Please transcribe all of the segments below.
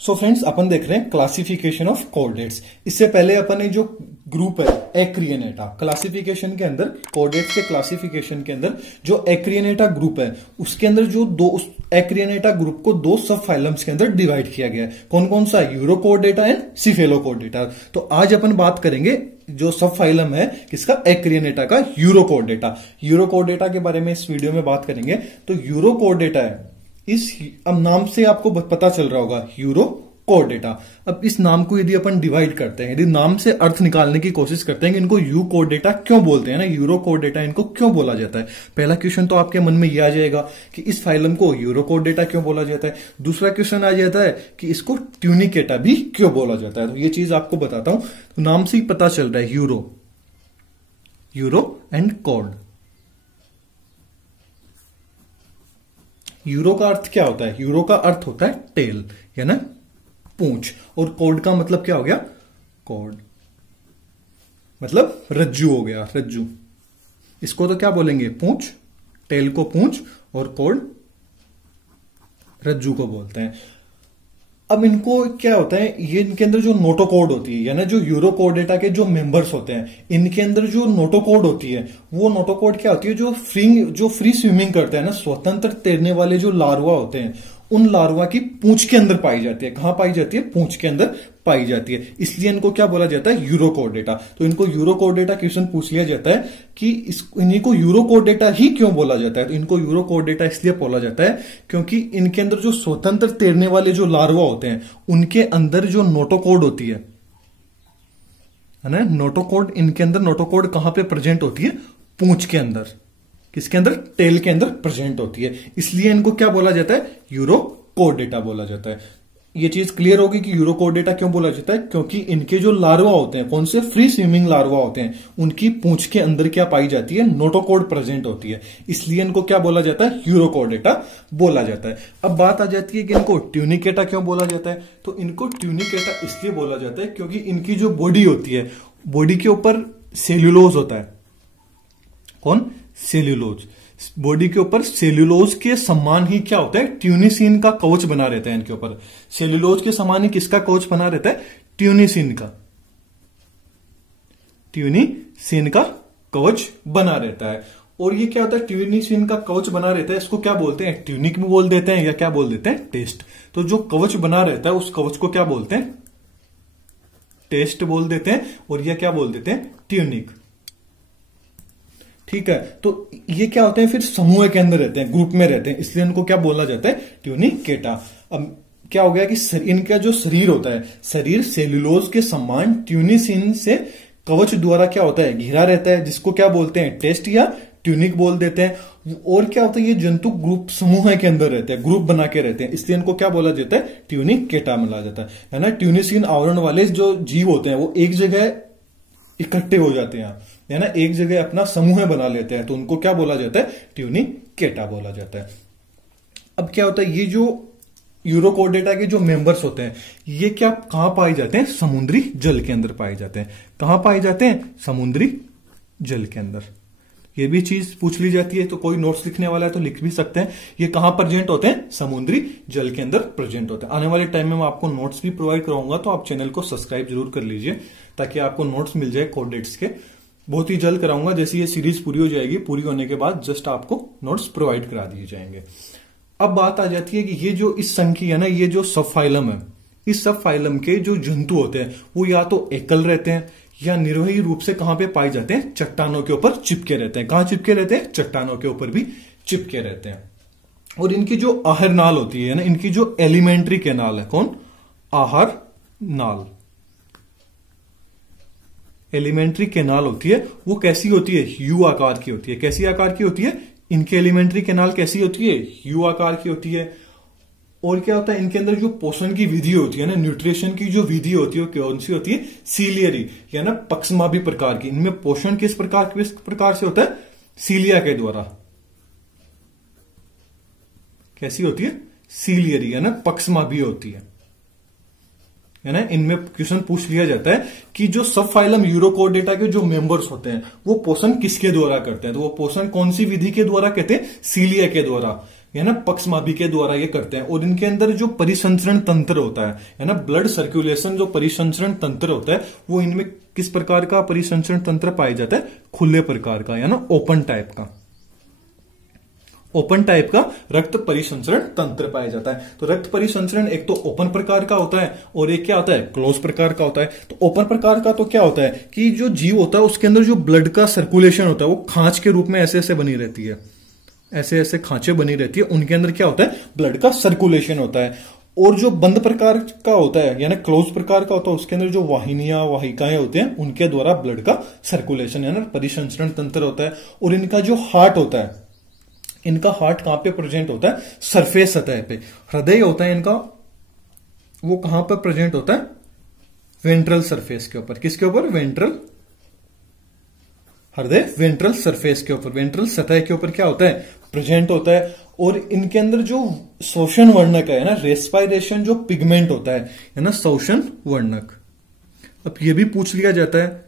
So friends, अपन देख रहे हैं क्लासिफिकेशन ऑफ कोऑर्डिनेट्स। इससे पहले अपन ने जो ग्रुप है एक्रियनेटा क्लासिफिकेशन के अंदर, कोऑर्डिनेट्स के क्लासिफिकेशन के अंदर जो एक्रियनेटा ग्रुप है उसके अंदर जो दो एक्रियनेटा ग्रुप को दो सब फाइलम्स के अंदर डिवाइड किया गया है। कौन कौन सा? Urochordata and cephalochordata. तो आज अपन बात करेंगे जो सब फाइलम है किसका? एक्रियनेटा का, यूरो कोऑर्डिनेटा। यूरो कोऑर्डिनेटा के बारे में इस वीडियो में बात करेंगे। तो यूरो कोऑर्डिनेटा है अब नाम से आपको पता चल रहा होगा यूरो कोऑर्डिनेटा। अब इस नाम को यदि अपन डिवाइड करते हैं, यदि नाम से अर्थ निकालने की कोशिश करते हैं कि इनको यू कोऑर्डिनेटा क्यों बोलते हैं ना, यूरो कोऑर्डिनेटा इनको क्यों बोला जाता है। पहला क्वेश्चन तो आपके मन में यह आ जाएगा कि इस फाइलम को यूरो कोऑर्डिनेटा क्यों बोला जाता है। दूसरा क्वेश्चन आ जाता है कि इसको ट्यूनिकेटा भी क्यों बोला जाता है। तो ये चीज आपको बताता हूं। तो नाम से ही पता चल रहा है यूरो एंड कोड। यूरो का अर्थ क्या होता है? यूरो का अर्थ होता है टेल, या ना पूंछ। और कोड का मतलब क्या हो गया? कोड मतलब रज्जू हो गया, रज्जू। इसको तो क्या बोलेंगे? पूंछ। टेल को पूंछ और कोड रज्जू को बोलते हैं। अब इनको क्या होता है, ये इनके अंदर जो नोटोकोड होती है, यानी जो यूरो कोऑर्डिनेटा के जो मेंबर्स होते हैं, इनके अंदर जो नोटोकोड होती है, वो नोटोकोड क्या होती है? जो फ्री स्विमिंग करते हैं ना, स्वतंत्र तैरने वाले जो लार्वा होते हैं, उन लार्वा की पूंछ के अंदर पाई जाती है। कहां पाई जाती है? पूंछ के अंदर पाई जाती है। इसलिए इनको क्या बोला जाता है? यूरो कोऑर्डिनेटा। तो इनको यूरो कोऑर्डिनेटा क्वेश्चन पूछ लिया जाता है कि इन्हीं को यूरो कोऑर्डिनेटा ही क्यों बोला जाता है। तो इनको यूरो कोऑर्डिनेटा इसलिए बोला जाता है क्योंकि इनके अंदर जो स्वतंत्र तैरने वाले जो लार्वा होते हैं, उनके अंदर जो नोटोकोड होती है ना, नोटोकोड, इनके अंदर नोटोकोड कहां पे प्रेजेंट होती है? पूंछ के अंदर। किसके अंदर? टेल के अंदर प्रेजेंट होती है। इसलिए इनको क्या बोला जाता है? यूरो कोऑर्डिनेटा बोला जाता है। ये चीज क्लियर होगी कि यूरो कोऑर्डिनेटा क्यों बोला जाता है? क्योंकि इनके जो लार्वा होते हैं, कौन से? फ्री स्विमिंग लार्वा होते हैं, उनकी पूंछ के अंदर क्या पाई जाती है? नोटोकोड प्रेजेंट होती है। इसलिए इनको क्या बोला जाता है? यूरो कोऑर्डिनेटा बोला जाता है। अब बात आ जाती है कि इनको ट्यूनिकेटा क्यों बोला जाता है। तो इनको ट्यूनिकेटा इसलिए बोला जाता है क्योंकि इनकी जो बॉडी होती है, बॉडी के ऊपर सेल्यूलोज होता है। कौन? सेल्यूलोज। बॉडी के ऊपर सेल्यूलोज के समान ही क्या होता है? ट्यूनिसिन का कवच बना रहता है इनके ऊपर। सेल्यूलोज के समान ही किसका कवच बना रहता है? ट्यूनिसिन का। ट्यूनिसिन का कवच बना रहता है। और ये क्या होता है? ट्यूनिसिन का कवच बना रहता है, इसको क्या बोलते हैं? ट्यूनिक भी बोल देते हैं, या क्या बोल देते हैं? टेस्ट। तो जो कवच बना रहता है उस कवच को क्या बोलते हैं? टेस्ट बोल देते हैं। और यह क्या बोल देते हैं? ट्यूनिक। ठीक है। तो ये क्या होते हैं? फिर समूह के अंदर रहते हैं, ग्रुप में रहते हैं, इसलिए इनको क्या बोला जाता है? ट्यूनिकेटा। अब क्या हो गया कि इनका जो शरीर होता है, शरीर सेल्यूलोज के समान ट्यूनिसिन से कवच द्वारा क्या होता है? घिरा रहता है, जिसको क्या बोलते हैं? टेस्ट या ट्यूनिक बोल देते हैं। और क्या होता है? ये जंतु ग्रुप समूह के अंदर रहते हैं, ग्रुप बना के रहते हैं, इसलिए इनको क्या बोला जाता है? ट्यूनिकेटा बोला जाता है ना। ट्यूनिसिन आवरण वाले जो जीव होते हैं वो एक जगह इकट्ठे हो जाते हैं, है ना, एक जगह अपना समूह बना लेते हैं, तो उनको क्या बोला जाता है? ट्यूनिकेटा बोला जाता है। अब क्या होता है? ये जो यूरो कोऑर्डिनेटा के जो मेंबर्स होते हैं, ये क्या कहां पाए जाते हैं? समुद्री जल के अंदर पाए जाते हैं। कहां पाए जाते हैं? समुद्री जल के अंदर। ये भी चीज पूछ ली जाती है, तो कोई नोट्स लिखने वाला है तो लिख भी सकते हैं। ये कहां प्रेजेंट होते हैं? समुद्री जल के अंदर प्रेजेंट होते हैं। आने वाले टाइम में मैं आपको नोट्स भी प्रोवाइड कराऊंगा, तो आप चैनल को सब्सक्राइब जरूर कर लीजिए ताकि आपको नोट्स मिल जाए कोऑर्डिनेट्स के। बहुत ही जल्द कराऊंगा, जैसे ये सीरीज पूरी हो जाएगी, पूरी होने के बाद जस्ट आपको नोट्स प्रोवाइड करा दिए जाएंगे। अब बात आ जाती है कि ये जो इस संघ की है ना, ये जो सब फाइलम है, इस सब फाइलम के जो जंतु होते हैं वो या तो एकल रहते हैं या निर्वही रूप से कहां पे पाए जाते हैं? चट्टानों के ऊपर चिपके रहते हैं। कहां चिपके रहते हैं? चट्टानों के ऊपर भी चिपके रहते हैं। और इनकी जो आहार नाल होती है ना, इनकी जो एलिमेंट्री कैनाल है, कौन? आहार नाल। एलिमेंट्री कैनाल होती है, वो कैसी होती है? यू आकार की होती है। कैसी आकार की होती है? इनकी एलिमेंट्री कैनाल कैसी होती है? यू आकार की होती है। और क्या होता है? इनके अंदर जो पोषण की विधि होती है ना, न्यूट्रिशन की जो विधि होती है, कौन सी होती है? सीलियरी, या ना पक्षमाभी प्रकार की। इनमें पोषण किस प्रकार से होता है? सीलिया के द्वारा। कैसी होती है? सीलियरी, या ना पक्षमाभी होती है ना। इनमें क्वेश्चन पूछ लिया जाता है कि जो सब फाइलम यूरो कोऑर्डिनेटा के जो मेंबर्स होते हैं वो पोषण किसके द्वारा करते हैं। तो वो पोषण कौन सी विधि के द्वारा कहते हैं? सीलिया के द्वारा। या ना पक्षमाभी के द्वारा ये करते हैं। और इनके अंदर जो परिसंचरण तंत्र होता है ना, ब्लड सर्कुलेशन जो परिसंचरण तंत्र होता है, वो इनमें किस प्रकार का परिसंचरण तंत्र पाया जाता है? खुले प्रकार का, या ना ओपन टाइप का। ओपन टाइप का रक्त परिसंचरण तंत्र पाया जाता है। तो रक्त परिसंचरण एक तो ओपन प्रकार का होता है और एक क्या होता है? क्लोज प्रकार का होता है। तो ओपन प्रकार का तो क्या होता है कि जो जीव होता है उसके अंदर जो ब्लड का सर्कुलेशन होता है वो खांच के रूप में ऐसे ऐसे बनी रहती है, ऐसे ऐसे खांचे बनी रहती है, उनके अंदर क्या होता है? ब्लड का सर्कुलेशन होता है। और जो बंद प्रकार का होता है यानी क्लोज प्रकार का होता है, उसके अंदर जो वाहिनियां वाहिकाएं होते हैं उनके द्वारा ब्लड का सर्कुलेशन यानी परिसंचरण तंत्र होता है। और इनका जो हार्ट होता है, इनका हार्ट कहां पे प्रेजेंट होता है? सरफेस सतह पे। हृदय होता है इनका, वो कहां पर प्रेजेंट होता है? वेंट्रल सरफेस के ऊपर। किसके ऊपर? वेंट्रल। हृदय वेंट्रल सरफेस के ऊपर, वेंट्रल सतह के ऊपर क्या होता है? प्रेजेंट होता है। और इनके अंदर जो शोषण वर्णक है ना, रेस्पायरेशन जो पिगमेंट होता है ना, शोषण वर्णक। अब ये भी पूछ लिया जाता है,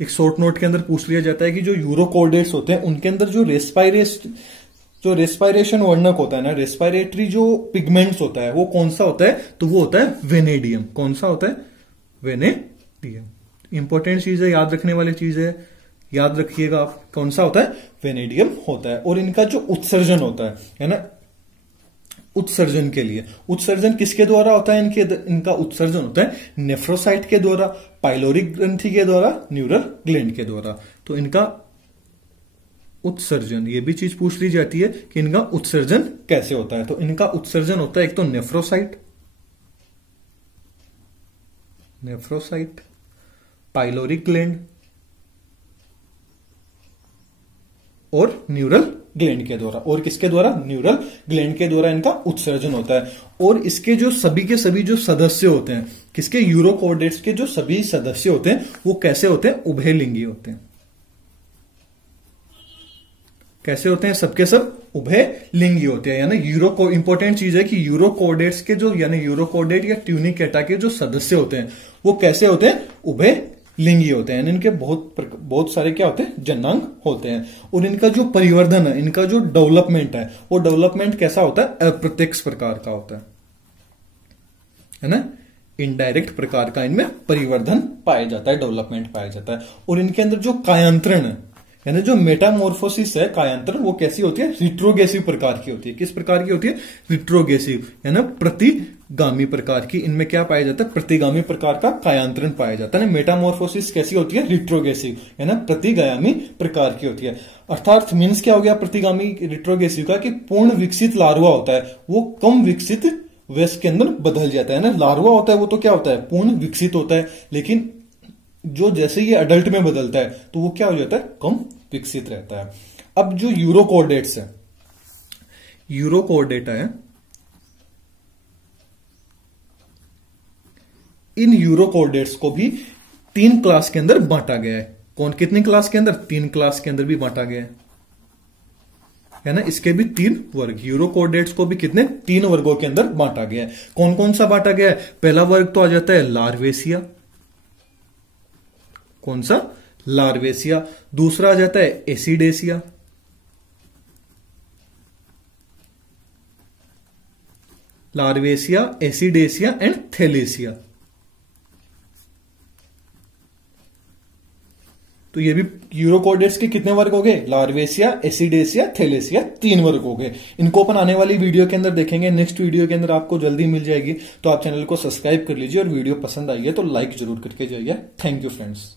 एक शॉर्ट नोट के अंदर पूछ लिया जाता है कि जो यूरोकोर्डेट्स होते हैं उनके अंदर जो रेस्पायरेशन वर्णक होता है ना, रेस्पायरेटरी जो पिगमेंट्स होता है वो कौन सा होता है? तो वो होता है वेनेडियम। कौन सा होता है? वेनेडियम। इंपॉर्टेंट चीज है, याद रखने वाली चीज है, याद रखिएगा आप। कौन सा होता है? वेनेडियम होता है। और इनका जो उत्सर्जन होता है ना, उत्सर्जन के लिए, उत्सर्जन किसके द्वारा होता है? इनका उत्सर्जन होता है नेफ्रोसाइट के द्वारा, पाइलोरिक ग्रंथि के द्वारा, न्यूरल ग्लैंड के द्वारा। तो इनका उत्सर्जन, ये भी चीज पूछ ली जाती है कि इनका उत्सर्जन कैसे होता है। तो इनका उत्सर्जन होता है एक तो नेफ्रोसाइट, पाइलोरिक ग्लैंड और न्यूरल ग्लैंड के द्वारा। और किसके द्वारा? न्यूरल ग्लैंड के द्वारा इनका उत्सर्जन होता है। और इसके जो सभी के सभी जो सदस्य होते हैं, किसके? यूरोकोर्डेट्स के जो सभी सदस्य होते हैं वो कैसे होते हैं? उभयलिंगी होते हैं। कैसे होते हैं? सबके सब उभयलिंगी होते हैं। यानी इंपॉर्टेंट चीज है कि यूरोकोर्डेट्स के जो, यानी यूरोकोर्डेट या ट्यूनिकेटा के जो सदस्य होते हैं वो कैसे होते हैं? उभयलिंगी होते हैं। इनके बहुत सारे क्या होते हैं? जननांग होते हैं। और इनका जो परिवर्धन है, इनका जो डेवलपमेंट है, वो डेवलपमेंट कैसा होता है? अप्रत्यक्ष प्रकार का होता है ना, इनडायरेक्ट प्रकार का इनमें परिवर्धन पाया जाता है, डेवलपमेंट पाया जाता है। और इनके अंदर जो कायांतरण है यानी जो मेटामोर्फोसिस है, कायांतरण, वो कैसी होती है? रिट्रोगेसिव प्रकार की होती है। किस प्रकार की होती है? रिट्रोगेसिव यानी प्रतिगामी प्रकार की। इनमें क्या पाया जाता है? प्रतिगामी प्रकार का कायांतरण पाया जाता है। मेटामोर्फोसिस कैसी होती है? रिट्रोगेसिव यानी प्रतिगामी प्रकार की होती है। अर्थात मीन्स क्या हो गया प्रतिगामी रिट्रोगेसिव का? कि पूर्ण विकसित लार्वा होता है वो कम विकसित वयस्क के अंदर बदल जाता है ना। लार्वा होता है वो तो क्या होता है? पूर्ण विकसित होता है, लेकिन जो जैसे ये अडल्ट में बदलता है तो वो क्या हो जाता है? कम विकसित रहता है। अब जो यूरोकोर्डेट्स है, यूरोकोर्डेटा है, इन यूरोकोर्डेट्स को भी 3 क्लास के अंदर बांटा गया है। कौन? कितनी क्लास के अंदर? 3 क्लास के अंदर भी बांटा गया है ना। इसके भी 3 वर्ग, यूरोकोर्डेट्स को भी कितने? 3 वर्गों के अंदर बांटा गया है। कौन कौन सा बांटा गया है? पहला वर्ग तो आ जाता है लार्वेसिया। कौन सा? लार्वेसिया। दूसरा आ जाता है एसिडेसिया। लार्वेसिया, एसिडेसिया एंड थैलेसिया। तो ये भी यूरोकोर्डेट्स के कितने वर्ग हो गए? लार्वेसिया, एसिडेसिया, थैलेसिया, 3 वर्ग हो गए। इनको अपन आने वाली वीडियो के अंदर देखेंगे, नेक्स्ट वीडियो के अंदर आपको जल्दी मिल जाएगी। तो आप चैनल को सब्सक्राइब कर लीजिए और वीडियो पसंद आई है तो लाइक जरूर करके जाइए। Thank you friends.